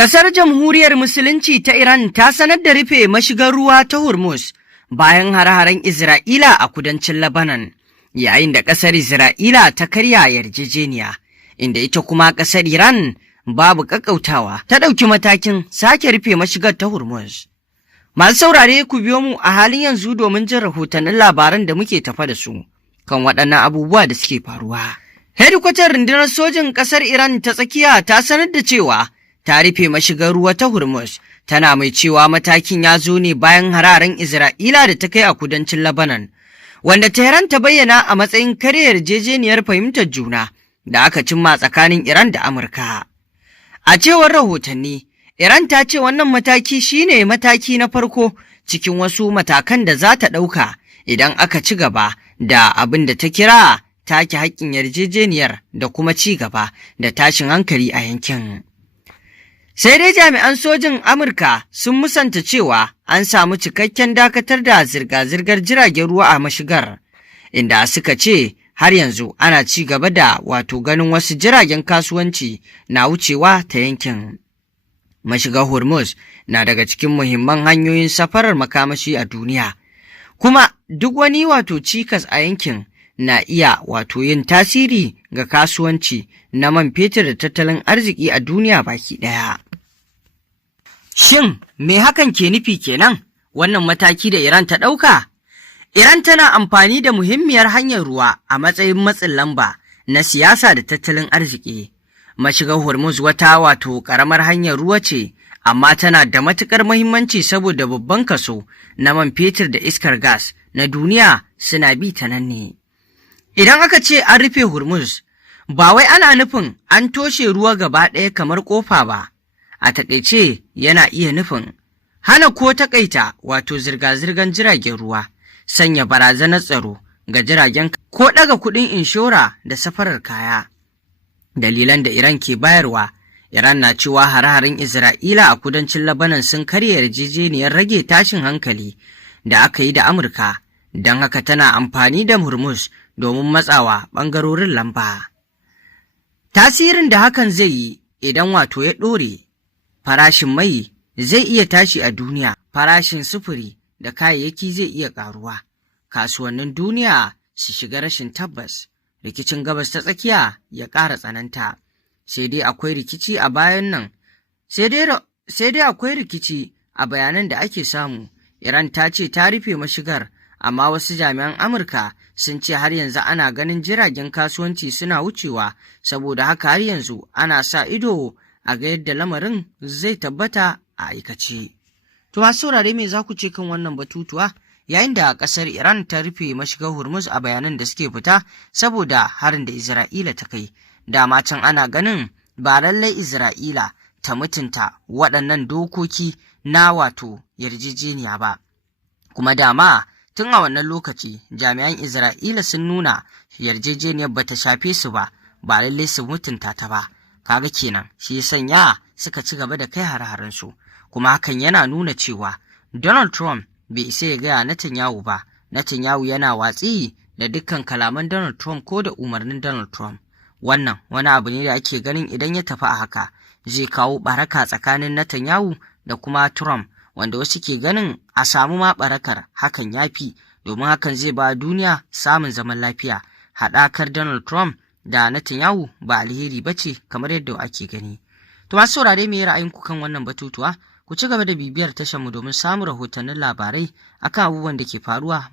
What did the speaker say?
Ƙasar Jamhuriyar Musulunci ta Iran ta sanar da rufe mashigar ruwa ta Hormuz bayan hare-haren Isra'ila a kudancin Lebanon, yayin da ƙasar Isra'ila ta karya yarjejeniya, inda ita kuma ƙasar Iran babu ƙaƙƙautawa ta ɗauki matakin sake rufe mashigar ta Hormuz. Masu saurare ku biyo mu a halin yanzu domin jin rahotannin labaran da muke tafa da su kan waɗannan abubuwa da suke faruwa. Hedikwatar rundunar sojin ƙasar Iran ta tsakiya ta sanar da cewa ta rufe mashigar ruwa ta Hormuz, tana mai cewa matakin ya zo ne bayan hararen Isra'ila da ta kai a kudancin Lebanon, wanda Tehran ta bayyana a matsayin karya yarjejeniyar fahimtar juna da aka cimma tsakanin Iran da Amurka. A cewar rahotanni, Iran ta ce wannan mataki shine mataki na farko cikin wasu matakan da za ta ɗauka idan aka ci gaba da abin da ta kira take haƙƙin yarjejeniyar da kuma ci gaba da tashin hankali a yankin. Sai dai jami'an sojin Amurka sun musanta cewa an samu cikakken dakatar da zirga-zirgar jiragen ruwa a mashigar, inda suka ce har yanzu ana ci gaba da ganin wasu jiragen kasuwanci na wucewa ta yankin. Mashigar Hormuz na daga cikin muhimman hanyoyin safarar makamashi a duniya, kuma duk wani cikas a yankin na iya yin tasiri ga kasuwanci na man fetur da tattalin arziki a duniya baki ɗaya. Shin me hakan ke nufi kenan wannan mataki da Iran ta ɗauka? Iran tana amfani da muhimmiyar hanyar ruwa a matsayin matsin lamba na siyasa da tattalin arziki. Mashigar Hormuz wata ƙaramar hanyar ruwa ce, amma tana da matuƙar muhimmanci saboda babban kaso na man fetur da iskar gas na duniya suna bi ta nan ne. Idan aka ce an rufe Hormuz, ba wai ana nufin an toshe ruwa gaba ɗaya kamar ƙofa ba. A taƙaice yana iya nufin hana ko taƙaita zirga-zirgar jiragen ruwa, sanya barazanar tsaro ga jiragen ko ɗaga kuɗin inshora da safarar kaya. Dalilan da Iran ke bayarwa, Iran na cewa hare-haren Isra'ila a kudancin Lebanon sun karya yarjejeniyar rage tashin hankali da aka yi da Amurka, don haka tana amfani da Hormuz domin matsawa ɓangarorin lamba. Tasirin da hakan zai yi idan ya ɗore, farashin mai zai iya tashi a duniya, farashin sufuri da kayayyaki zai iya ƙaruwa, kasuwannin duniya su shiga rashin tabbas, rikicin gabas ta tsakiya ya ƙara tsananta. Sai dai akwai rikici a bayanan da ake samu. Iran ta ce ta rufe mashigar, amma wasu jami'an Amurka sun ce har yanzu ana ganin jiragen kasuwanci suna wucewa, saboda haka har yanzu ana sa ido a ga yadda lamarin zai tabbata a aikace. To masu saurare me za ku ce kan wannan batutuwa? Yayin da ƙasar Iran ta rufe mashigar Hormuz a bayanan da suke fita saboda harin da Isra'ila ta kai, dama can ana ganin ba lallai Isra'ila ta mutunta waɗannan dokoki na yarjejeniya ba. Kuma dama tun a wannan lokaci jami'an Isra'ila sun nuna yarjejeniyar ba ta shafe su ba lallai su mutunta ta ba. Kaga kenan shi ya sanya suka ci gaba da kai hare-haren su, kuma hakan yana nuna cewa Donald Trump bai isa ya gaya Netanyahu ba. Netanyahu yana watsi da dukkan kalaman Donald Trump ko da umarnin Donald Trump. Wannan wani abu ne da ake ganin idan ya tafi a haka zai kawo baraka tsakanin Netanyahu da kuma Trump, wanda wasu ke ganin a samu ma barakar hakan yafi, domin hakan zai ba duniya samun zaman lafiya. Haɗakar Donald Trump da Netanyahu ba alheri ba ce kamar yadda ake gani. To masu saurare me ra'ayinku kan wannan batutuwa? Ku ci gaba da bibiyar tashar mu domin samun rahotannin labarai akan abubuwan da ke faruwa.